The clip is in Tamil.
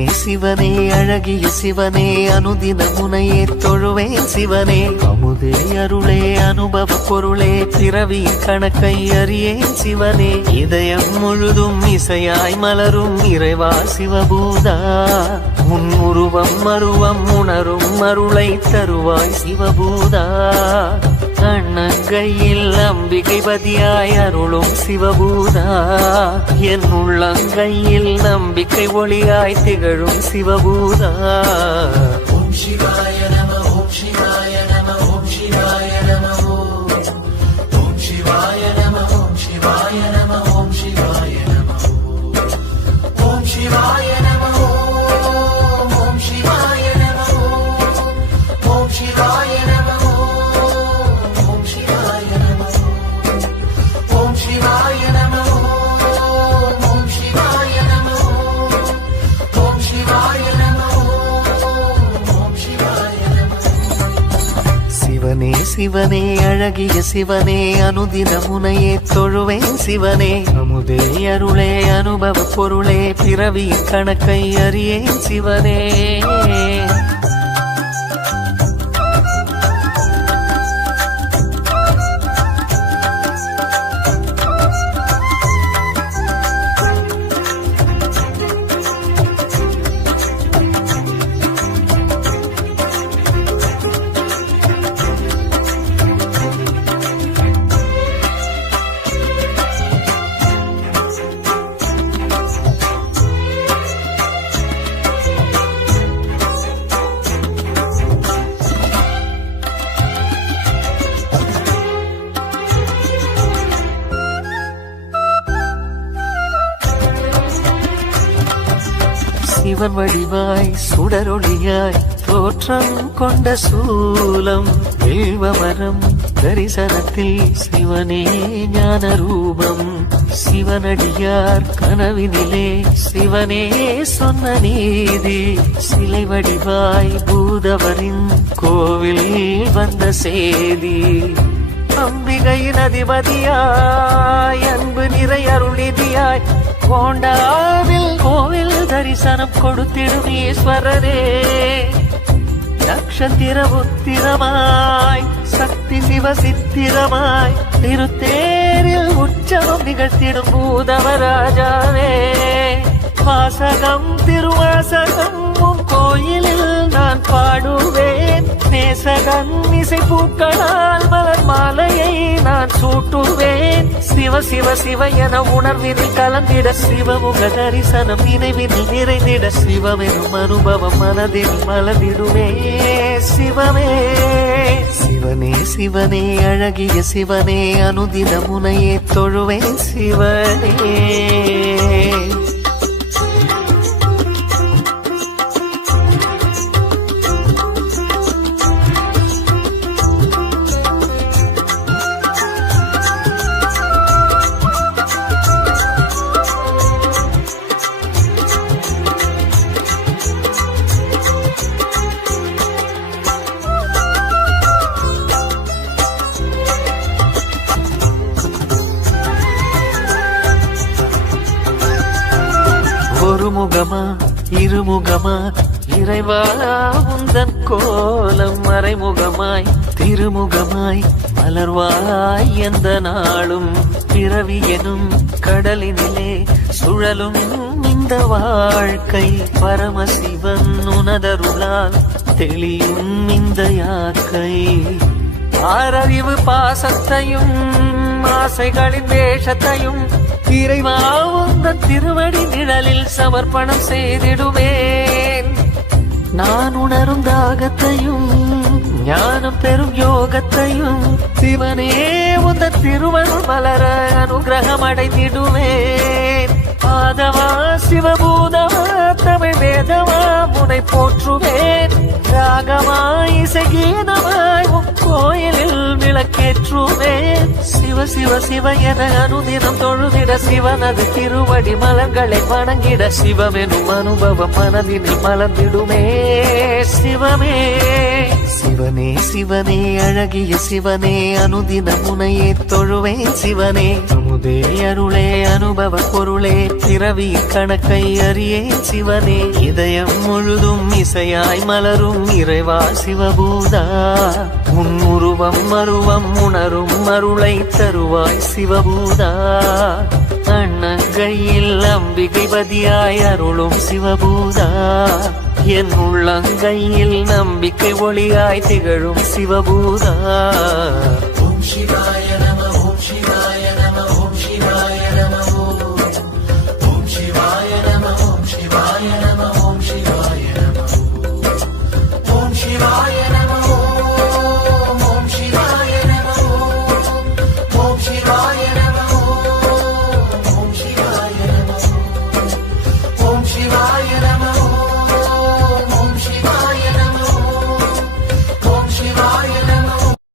சிவனே சிவனே அழகிய சிவனே அனுதின முனையே தொழுவேன் சிவனே அமுதே அருளே அனுபவ பொருளே பிறவியின் கணக்கை அறியேன் சிவனே இதயம் முழுதும் இசையாய் மலரும் இறைவா சிவபூதா உன் உருவம் மருவம் உணரும் அருளை தருவாய் சிவபூதா கண்ணங்கையில் அம்பிகை பதியாய் அருளும் சிவபூதா என் உள்ளங்கையில் நம்பிக்கை ஒளியாய் திகழும் சிவபூதா ஓம் சிவாய நம ஓம் சிவாய நம ஓம் சிவாய நம ஓம் சிவாய நம ஓம் சிவாய நம ஓம் சிவாய நம ஓம் சிவாய நம ஓம் சிவாய நம ஓம் சிவாய நம ஓம் சிவாய நம ஓம் சிவாய நம ஓம் சிவாய நம ஓம் சிவாய நம ஓம் சிவாய நம சிவனே சிவனே அழகிய சிவனே அனுதின முனையே தொழுவேன் சிவனே அமுதே அருளே அனுபவ பொருளே பிறவியின் கணக்கை அறியேன் சிவனே சிவன் வடிவாய் சுடரொளியாய் தோற்றம் கொண்ட சூலம் வில்வமரம் தரிசனத்தில் சிவனே ஞான ரூபம் சிவனடியார் கனவினிலே சிவனே சொன்ன நீதி சிலை வடிவாய் பூதவரின் கோவில் வந்த சேதி அம்பிகையின் அதிபதியாய் அன்பு நிறை அருளிதியாய் கோண்டாவில் கோவில் தரிசனம் கொடுத்திடும் ஈஸ்வரரே நட்சத்திர உத்திரமாய் சக்தி சிவ சித்திரமாய் திருத்தேரில் உற்சவம் நிகழ்த்திடும் பூதவராஜாவே வாசகம் திருவாசகம் உன் கோயிலில் நான் பாடுவேன் நேசகன் இசை பூக்களால் மலர் மாலையை நான் சூட்டுவேன் சிவ சிவ சிவ என உணர்வினில் கலந்திட சிவமுக தரிசனம் நினைவினில் நிறைந்திட சிவமெனும் அனுபவம் மனதில் மலர்ந்திடுமே சிவமே சிவனே சிவனே அழகிய சிவனே அனுதின முனையே தொழுவேன் சிவனே ஒருமுகமா இருமுகமா இறைவா உந்தன் கோலம் மறைமுகமாய் திருமுகமாய் மலர்வாய் எந்த நாளும் பிறவி எனும் கடலினிலே சுழலும் இந்த வாழ்க்கை பரமசிவன் உனதருளால் தெளியும் இந்த யாக்கை ஆறறிவு பாசத்தையும் ஆசைகளின் வேஷத்தையும் இறைவா உந்தன் திருவடி நிழலில் சமர்ப்பணம் செய்திடுவேன் நான் உணரும் தாகத்தையும் ஞானம் பெறும் யோகத்தையும் சிவனே உந்தன் திருவருள் மலர அனுகிரகம் அடைந்திடுவேன் ஆதவா சிவபூதவா தமிழ் வேதவா முனை போற்றுவேன் ராகமாய் இசைகீதமாய் கோயிலில் விளக்கேற்றுவேன் சிவ சிவ சிவ என அனுதினம் தொழுதிட சிவனது திருவடி மலர்களை வணங்கிட சிவமெனும் அனுபவம் மனதினில் மலர்ந்திடுமே சிவமே சிவனே சிவனே அழகிய சிவனே அனுதின முனையே தொழுவேன் சிவனே அமுதே அருளே அனுபவ பொருளே பிறவி கணக்கை அறியேன் சிவனே இதயம் முழுதும் இசையாய் மலரும் இறைவா சிவபூதா உன் உருவம் அருவம் உணரும் அருளை தருவாய் சிவபூதா அண்ணங்கையில் அம்பிகை பதியாய் அருளும் சிவபூதா என் உள்ளங்கையில் நம்பிக்கை ஒளியாய் திகழும் சிவபூதா ஓம் சிவாய நம